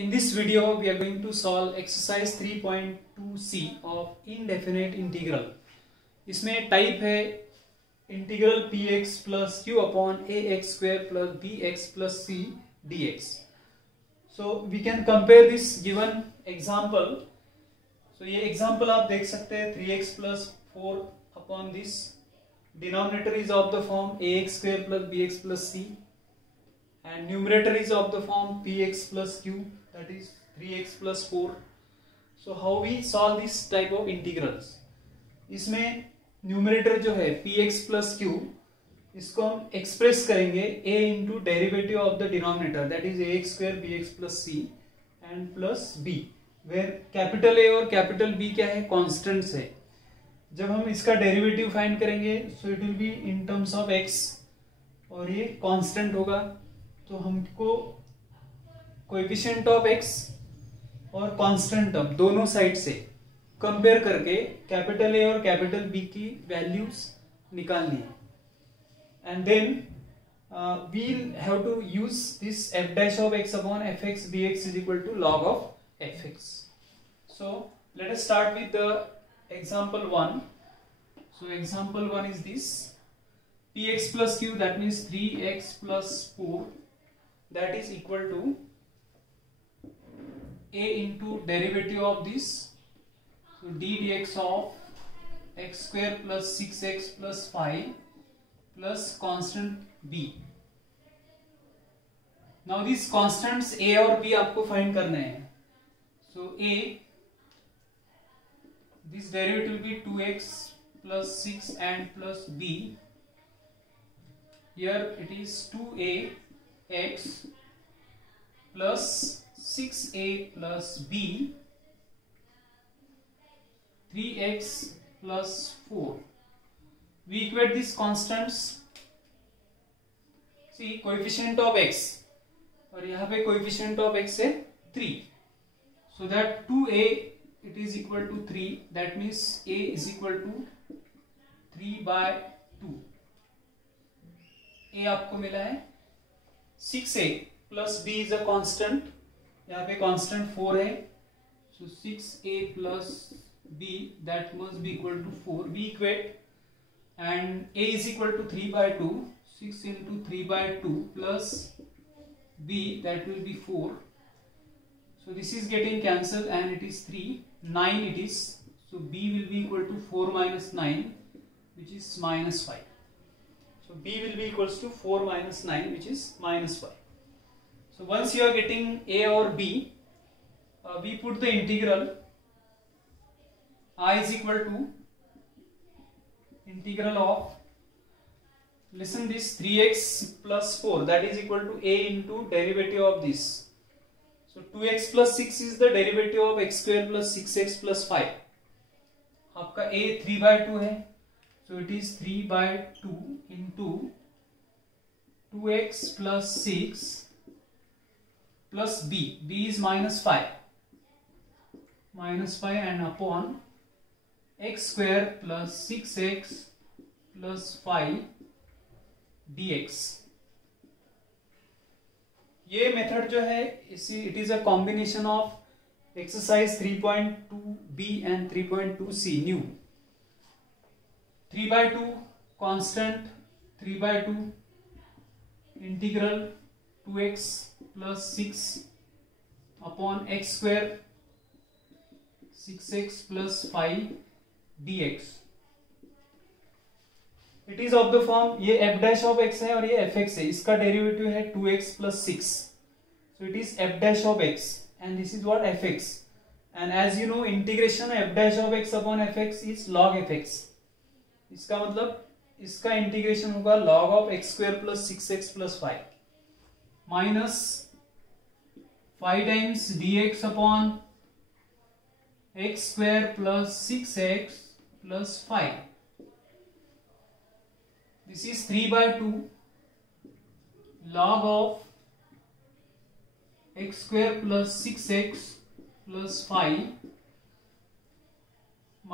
In this video, we are going to solve exercise 3.2c of indefinite integral. इसमें type है integral px plus q upon ax square plus bx plus c dx. So we can compare this given example. So ये example आप देख सकते हैं 3x plus 4 upon this. Denominator is of the form ax square plus bx plus c. And numerator is of the form px plus q, that is 3x plus 4. So how we solve this type of integrals? इसमें numerator जो है px plus q, इसको हम express करेंगे a into derivative of the denominator, that is ax square bx plus c and plus b, where capital A और capital B क्या है, constants है. जब हम इसका डेरिवेटिव फाइंड करेंगे so it will be in terms of x और ये कांस्टेंट होगा. तो हमको कोएफिशिएंट ऑफ x और कांस्टेंट टर्म दोनों साइड से कंपेयर करके कैपिटल A और कैपिटल B की वैल्यूज निकालनी है. And then we'll have to use this f dash of x upon fx dx is equal to log of fx. So let us start with the example 1. So example 1 is this: px plus q, that means 3x plus 4, that is equal to a into derivative of this, so d dx of x square plus 6x plus 5 plus constant b. Now these constants a और b आपको find करने हैं. So a, this derivative will be 2x plus 6 and plus b. Here it is 2a x plus 6a plus b, 3x plus 4. We equate these constants. See, coefficient of x और यहाँ पे coefficient of x है 3. So that 2a it is equal to 3. That means a is equal to 3 by 2. a आपको मिला है 6a plus b is a constant. यहाँ पे constant 4 है. So 6a plus b, that must be equal to 4. We equate, and a is equal to 3 by 2. 6 into 3 by 2 plus b, that will be 4. So this is getting cancelled and it is 3. 9 it is. So b will be equal to 4 minus 9, which is minus 5. So b will be equals to 4 minus 9, which is minus 5. So once you are getting a or b, we put the integral. I is equal to integral of, listen this, 3x plus 4, that is equal to a into derivative of this. So 2x plus 6 is the derivative of x square plus 6x plus 5. आपका a 3 by 2 है. So it is 3 by 2 into 2x plus 6 plus b. b is minus 5. Minus 5 and upon x square plus 6x plus 5 dx. ये method जो है it is a combination of exercise 3.2b and 3.2c new. 3 by 2 constant, 3 by 2 integral 2x plus 6 upon x square 6x plus 5 dx. It is of the form, ये f dash of x है और ये fx है. इसका derivative है 2x plus 6. So it is f dash of x and this is what fx. And as you know, integration f dash of x upon fx is log fx. इसका मतलब इसका integration होगा log of x square plus 6x plus 5 minus 5 times dx upon x square plus 6x plus 5. This is 3 by 2 log of x square plus 6x plus 5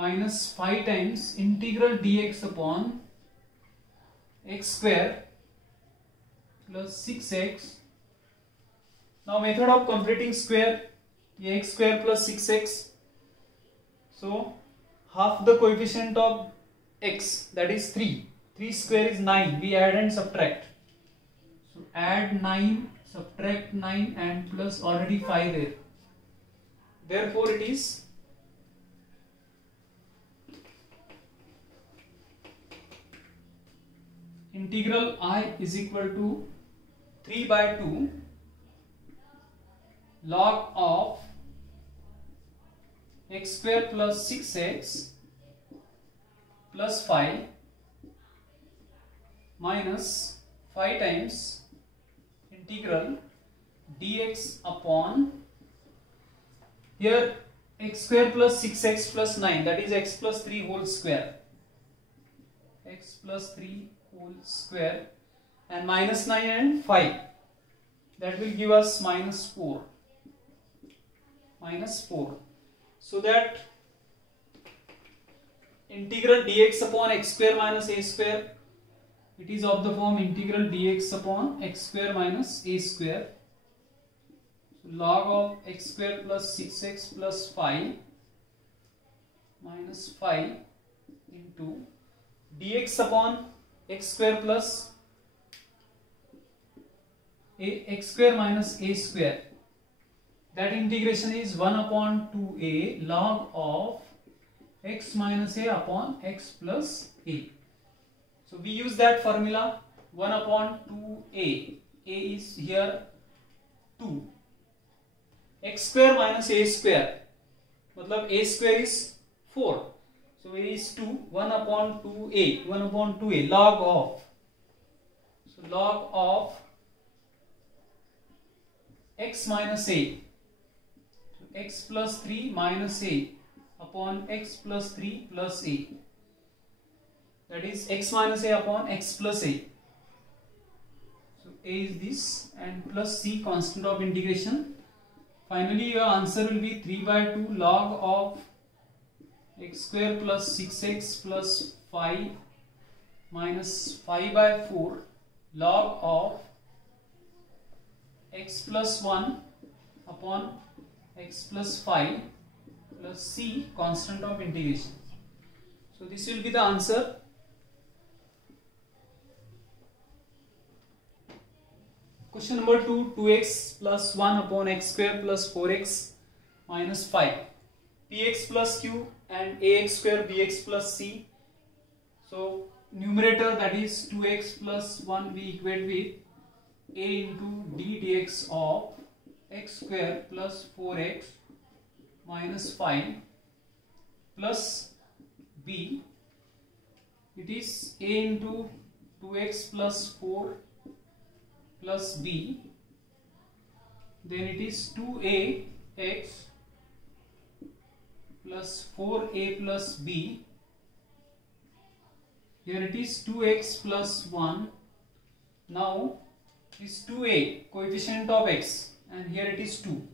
minus 5 times integral dx upon x square plus 6x Now method of completing square, ax square plus 6x. So half the coefficient of x, that is 3. 3 square is 9. We add and subtract. So add 9, subtract 9 and plus already 5 there. Therefore it is integral I is equal to 3 by 2 log of x square plus 6x plus 5 minus 5 times integral dx upon, here x square plus 6x plus 9, that is x plus 3 whole square, x plus 3 whole square, and minus 9 and 5, that will give us minus 4, so that integral dx upon x square minus a square, it is of the form integral dx upon x square minus a square. So log of x square plus 6x plus 5 minus 5 into dx upon x square plus x square minus a square. That integration is 1 upon 2a log of x minus a upon x plus a. So we use that formula 1 upon 2a. A is here 2. X square minus a square. Matlab a square is 4. So a is 2. 1 upon 2a. 1 upon 2a log of. So log of x minus a. So x plus 3 minus a upon x plus 3 plus a. That is x minus a upon x plus a. So a is this and plus c, constant of integration. Finally your answer will be 3 by 2 log of x square plus 6x plus 5 minus 5 by 4 log of x plus 1 upon x plus 5 plus c, constant of integration. So this will be the answer. Question number 2, 2x plus 1 upon x square plus 4x minus 5. Px plus q and ax square bx plus c. So numerator, that is 2x plus 1, we equate with a into d dx of x square plus 4x minus 5 plus b. It is a into 2x plus 4 plus b, then it is 2ax plus 4a plus b. Here it is 2x plus 1. Now is 2a, coefficient of x, and here it is 2.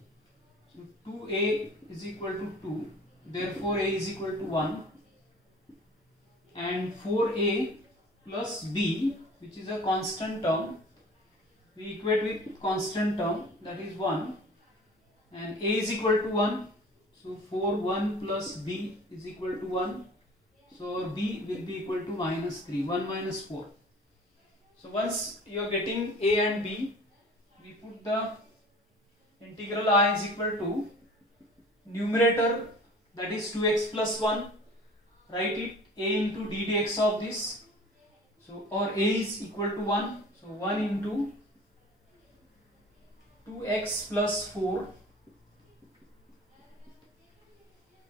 So 2a is equal to 2, therefore a is equal to 1, and 4a plus b, which is a constant term, we equate with constant term, that is 1, and a is equal to 1, so 4 1 plus b is equal to 1, so b will be equal to minus 3, 1 minus 4. So once you are getting a and b, we put the integral I is equal to numerator, that is 2x plus 1, write it a into d dx of this, so or a is equal to 1, so 1 into 2x plus 4,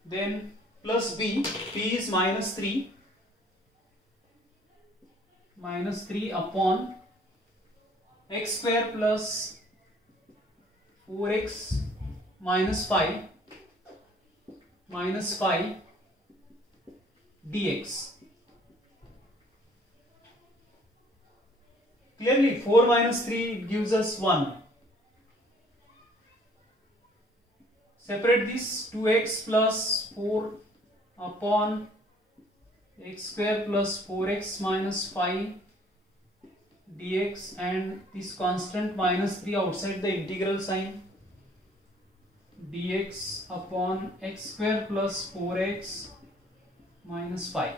then plus b, b is minus 3 upon x square plus 4x minus 5 dx. Clearly 4 minus 3 gives us 1. Separate this, 2x plus 4 upon x square plus 4x minus 5 dx and this constant minus 3 outside the integral sign, dx upon x square plus 4x minus 5.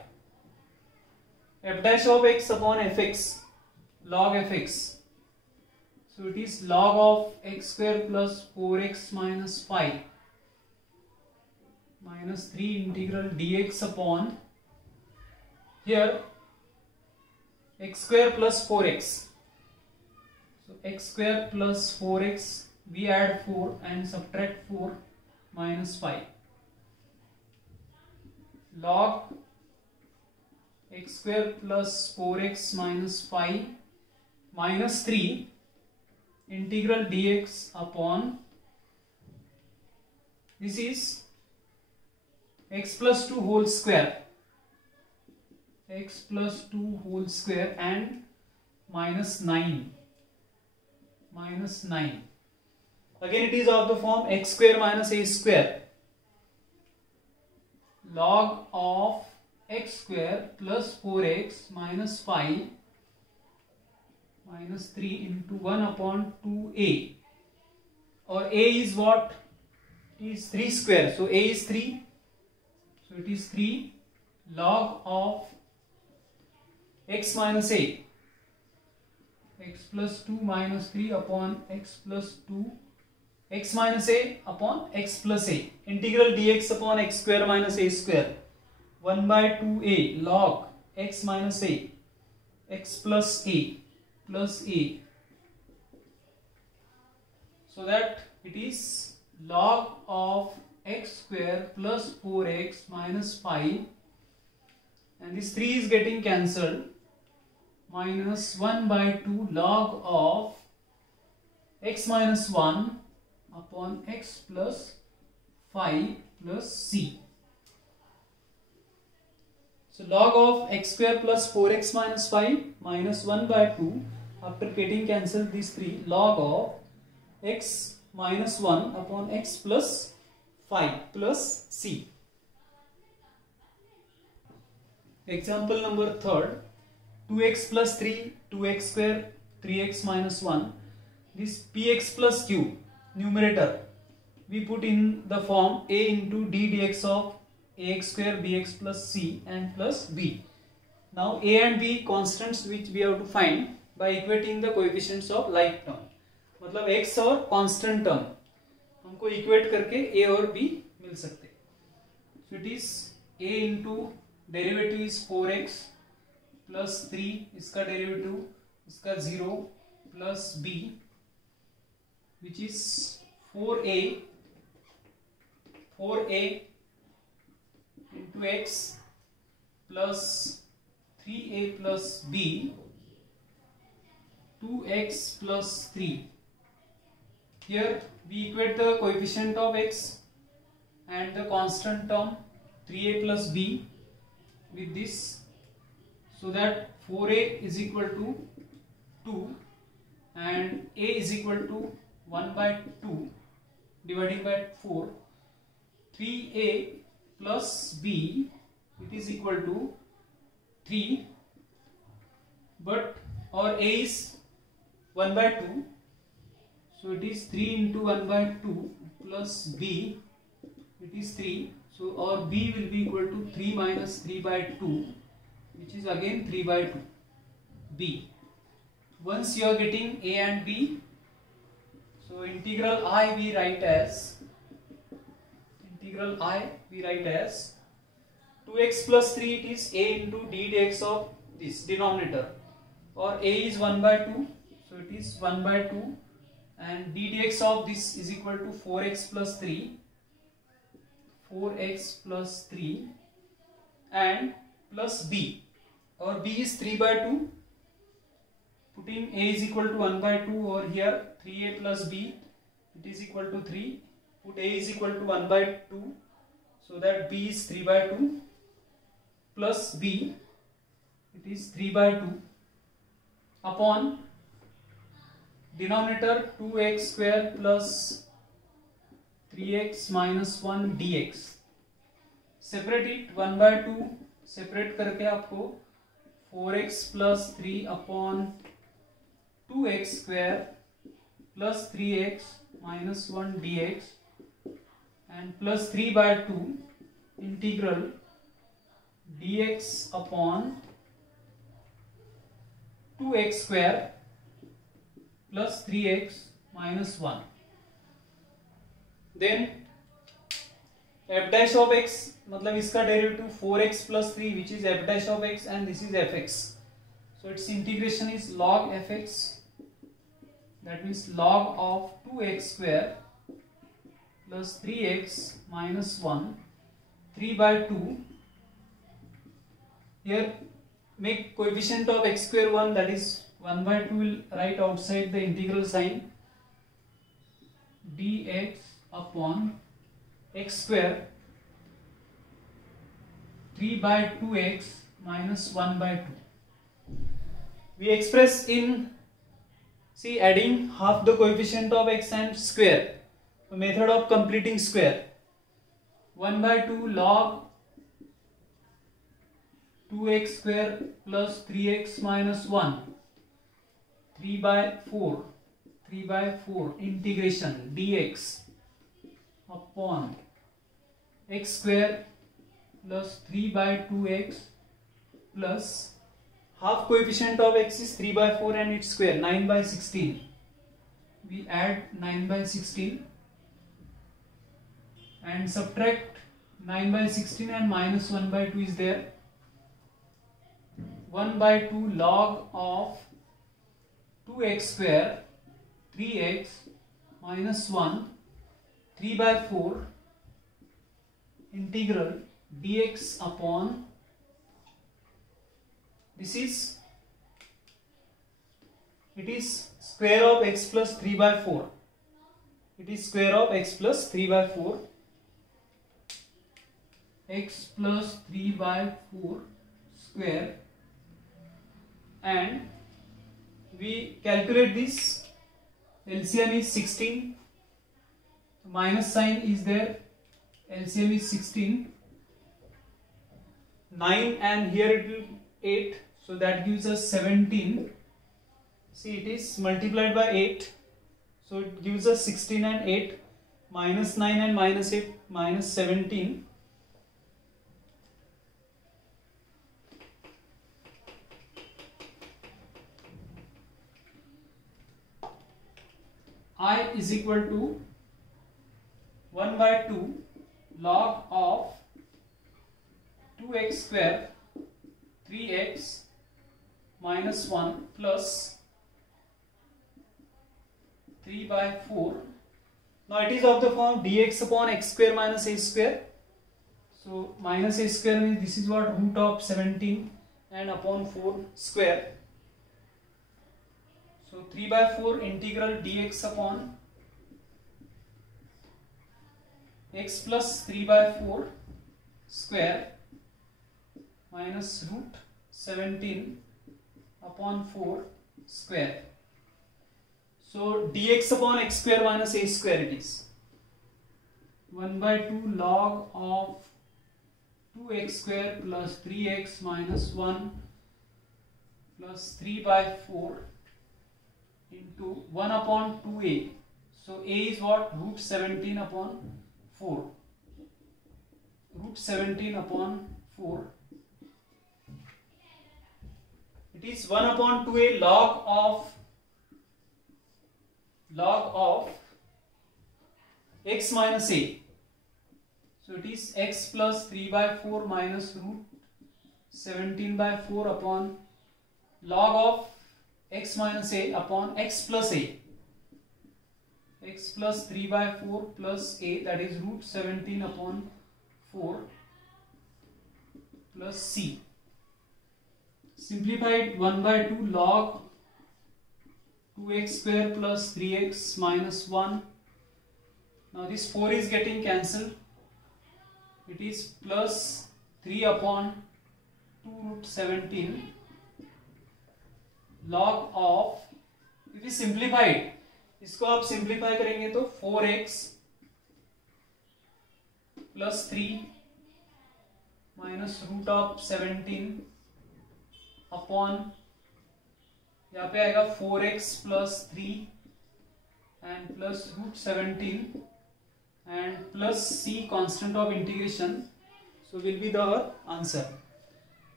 F dash of x upon fx, log fx. So it is log of x square plus 4x minus 5 minus 3 integral dx upon here x square plus 4x. So x square plus 4x, we add 4 and subtract 4 minus 5. Log x square plus 4x minus 5 minus 3 integral dx upon, this is x plus 2 whole square, x plus 2 whole square and minus 9. Again it is of the form x square minus a square, log of x square plus 4x minus 5 minus 3 into 1 upon 2a, or a is what? It is 3 square, so a is 3, so it is 3 log of x minus a, x plus 2 minus 3 upon x plus 2, x minus a upon x plus a, integral dx upon x square minus a square, 1 by 2a log x minus a, x plus a, so that it is log of x square plus 4x minus 5, and this 3 is getting cancelled, minus 1 by 2 log of x minus 1 upon x plus 5 plus c. So log of x square plus 4x minus 5 minus 1 by 2, after getting cancelled these 3, log of x minus 1 upon x plus 5 plus c. Example number 3rd, 2x plus 3, 2x square, 3x minus 1. This px plus q, numerator, we put in the form a into d dx of ax square bx plus c and plus b. Now a and b constants which we have to find by equating the coefficients of like term. मतलब x और constant term हमको equate करके a और b मिल सकते. So it is a into derivative is 4x plus 3, इसका derivative इसका 0 plus b which is 4a into x plus 3a plus b 2x plus 3. Here we equate the coefficient of x and the constant term 3a plus b with this, so that 4a is equal to 2 and a is equal to 1 by 2 dividing by 4. 3a plus b, it is equal to 3, but our a is 1 by 2, so it is 3 into 1 by 2 plus b, it is 3, so our b will be equal to 3 minus 3 by 2, which is again 3 by 2 b. Once you are getting a and b, so integral I we write as 2x plus 3, it is a into d dx of this denominator, or a is 1 by 2, so it is 1 by 2, and d dx of this is equal to 4x plus 3 and plus b, or b is 3 by 2, putting a is equal to 1 by 2 or here 3a plus b, it is equal to 3, put a is equal to 1 by 2, so that b is 3 by 2 plus b, it is 3 by 2 upon denominator 2x square plus 3x minus 1 dx. Separate it 1 by 2, separate करके आपको 4x plus 3 upon 2x square plus 3x minus 1 dx and plus 3 by 2 integral dx upon 2x square plus 3x minus 1. Then f dash of x मतलब इसका derivative 4x plus 3 which is f dash of x and this is fx. So its integration is log fx, that means log of 2x square plus 3x minus 1 3 by 2. Here make coefficient of x square 1, that is 1 by 2 will write outside the integral sign, dx upon x square 3 by 2x minus 1 by 2. We express in, see, adding half the coefficient of x and square, the method of completing square. 1 by 2 log 2x square plus 3x minus 1 3 by 4 integration dx upon x square plus 3 by 2x plus half coefficient of x is 3 by 4 and its square 9 by 16. We add 9 by 16 and subtract 9 by 16 and minus 1 by 2 is there. 1 by 2 log of 2x square 3x minus 1 3 by 4 integral dx upon, this is, it is square of x plus 3 by 4. It is square of x plus 3 by 4. X plus 3 by 4 square, and we calculate this. LCM is 16. Minus sign is there. LCM is 16. 9 and here it will 8, so that gives us 17. See, it is multiplied by 8, so it gives us 16 and 8, minus 9 and minus 8, minus 17. I is equal to 1 by 2 log of 2x square 3x minus 1 plus 3 by 4. Now it is of the form dx upon x square minus a square. So minus a square means this is what, root of 17 and upon 4 square. So 3 by 4 integral dx upon x plus 3 by 4 square minus root 17 upon 4 square. So dx upon x square minus a square it is 1 by 2 log of 2x square plus 3x minus 1 plus 3 by 4 into 1 upon 2a. So a is what? Root 17 upon 4. Root 17 upon 4. It is 1 upon 2a log of x minus a. So it is x plus 3 by 4 minus root 17 by 4 upon log of x minus a upon x plus a. X plus 3 by 4 plus a, that is root 17 upon 4 plus c. Simplified 1 by 2 log 2x square plus 3x minus 1. Now this 4 is getting cancelled. It is plus 3 upon 2 root 17 log of, if we simplified, इसको आप simplify करेंगे तो 4x plus 3 minus root of 17 upon यहाँ पे आएगा 4x plus 3 and plus √17 and plus c constant of integration, so will be the answer.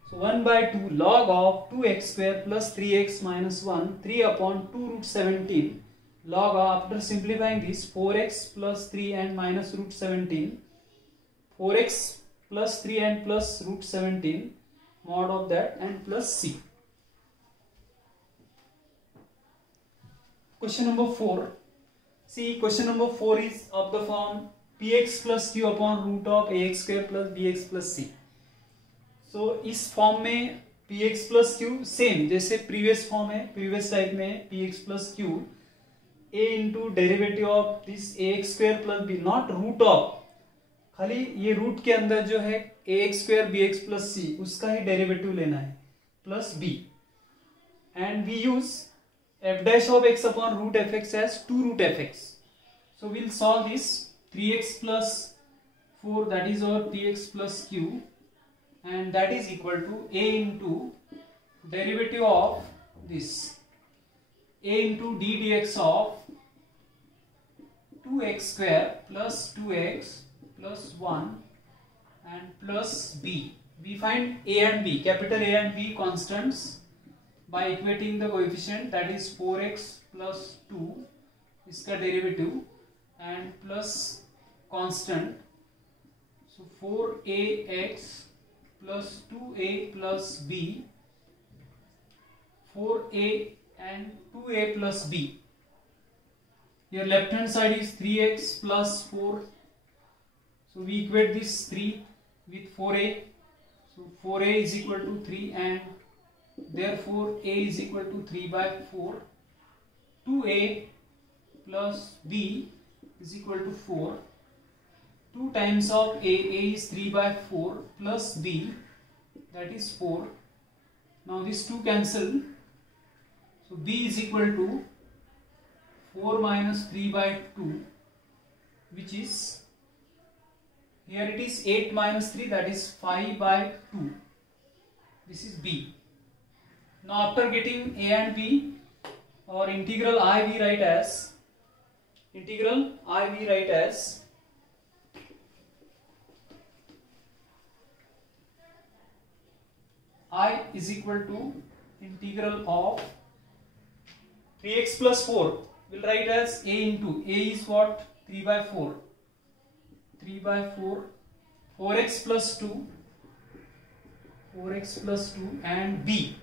So 1 by 2 log of 2x square plus 3x minus 1 3 upon 2√17 log of, after simplifying this, 4x plus 3 and minus √17, 4x plus 3 and plus √17 mod of that and plus c. Question number 4. See, question number 4 is of the form px plus q upon root of ax square plus bx plus c. So इस form में px plus q same जैसे previous form है, previous type में px plus q a into derivative of this ax square plus b, not root of, खाली ये root के अंदर जो है ax square bx plus c उसका ही डेरिवेटिव लेना है plus b, and we use f dash of x upon root fx as 2 root fx. So we'll solve this 3x plus 4, that is our px plus q, and that is equal to a into derivative of this a into d dx of 2x square plus 2x plus 1 and plus b. We find a and b, capital A and B constants by equating the coefficient, that is 4x plus 2 इसका derivative and plus constant, so 4ax plus 2a plus b, 4a and 2a plus b. Here left hand side is 3x plus 4, so we equate this 3 with 4a, so 4a is equal to 3 and therefore a is equal to 3 by 4. 2a plus b is equal to 4. 2 times of a is 3 by 4 plus b, that is 4. Now these two cancel, so b is equal to 4 minus 3 by 2, which is, here it is 8 minus 3, that is 5 by 2. This is b. Now after getting a and b, our integral I we write as I is equal to integral of 3x plus 4, we'll write as a into, a is what, 3 by 4, 3 by 4, 4x plus 2, 4x plus 2 and b,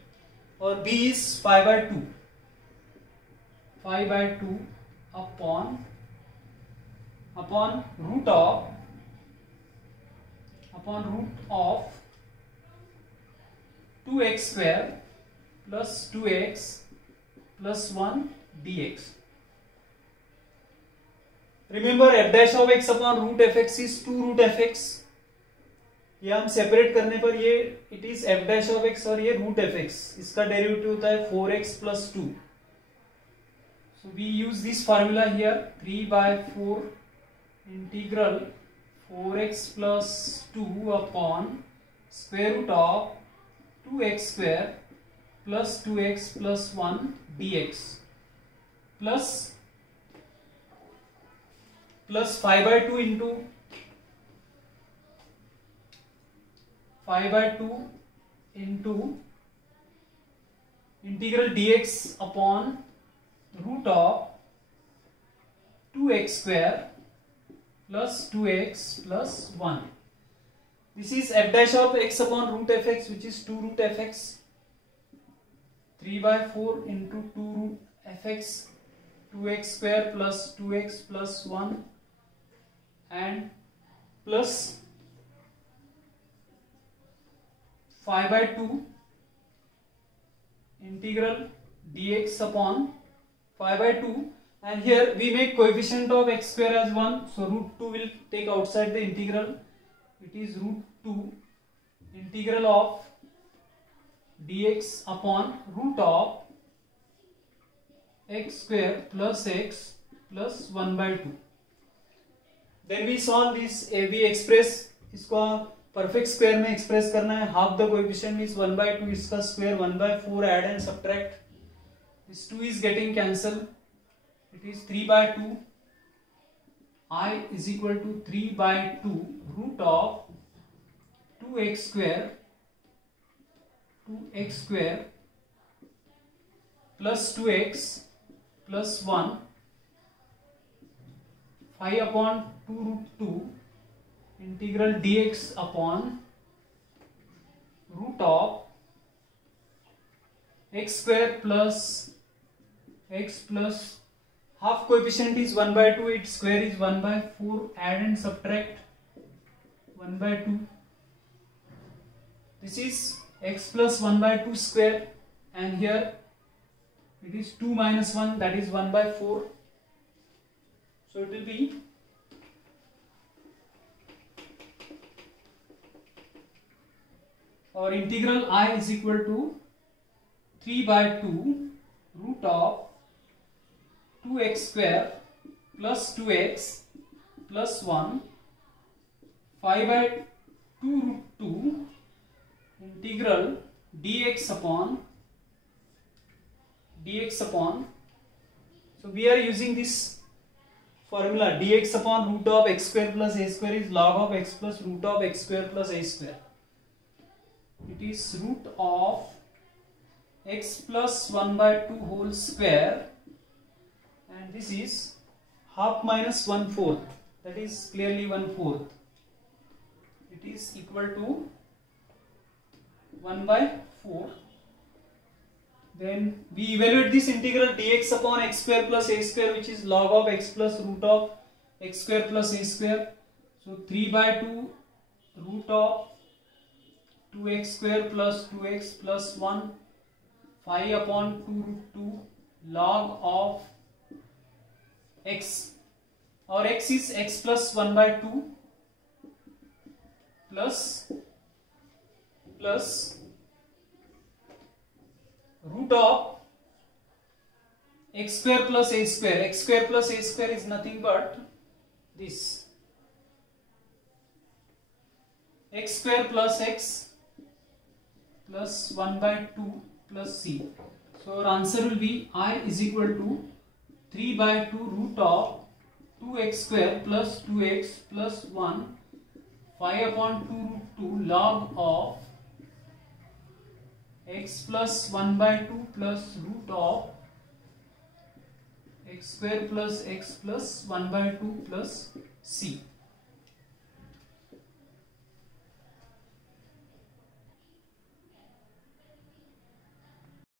or b is 5 by 2, 5 by 2 upon root of 2x square plus 2x plus 1 dx. Remember f dash of x upon root fx is 2 root fx. ये हम separate करने पर ये it is f dash of x और ये root fx, इसका derivative होता है 4x plus 2. So we use this formula here, 3 by 4 integral 4x plus 2 upon square root of 2x square plus 2x plus 1 dx plus 5 by 2 into 5 by 2 into integral dx upon root of 2x square plus 2x plus 1. This is f dash of x upon root fx, which is 2 root fx. 3 by 4 into 2 root fx, 2x square plus 2x plus 1 and plus 5 by 2 integral dx upon 5 by 2, and here we make coefficient of x square as 1, so root 2 will take outside the integral, it is root 2 integral of dx upon root of x square plus x plus 1 by 2. Then we solve this, we express इसको perfect square में express करना है, half the coefficient is 1 by 2, इसका square 1 by 4 add and subtract, This 2 is getting cancelled. It is 3 by 2. I is equal to 3 by 2 root of 2x square plus 2x plus 1 5 upon 2 root 2 integral dx upon root of x square plus x plus half coefficient is 1 by 2, its square is 1 by 4, add and subtract 1 by 2. This is x plus 1 by 2 square, and here it is 2 minus 1, that is 1 by 4. So it will be our integral I is equal to 3 by 2 root of 2x square plus 2x plus 1 5 by 2 root 2 integral dx upon so we are using this formula dx upon root of x square plus a square is log of x plus root of x square plus a square. It is root of x plus 1 by 2 whole square, and this is half minus 1/4, that is clearly 1/4. It is equal to 1 by 4. Then we evaluate this integral dx upon x square plus a square, which is log of x plus root of x square plus a square. So 3 by 2 root of 2x square plus 2x plus 1 5 upon 2 root 2 log of x. Our x is x plus 1 by 2 plus root of x square plus a square. X square plus a square is nothing but this x square plus x plus 1 by 2 plus c. So our answer will be I is equal to 3 by 2 root of 2x square plus 2x plus 1 5 upon 2 root 2 log of x plus 1 by 2 plus root of x square plus x plus 1 by 2 plus c.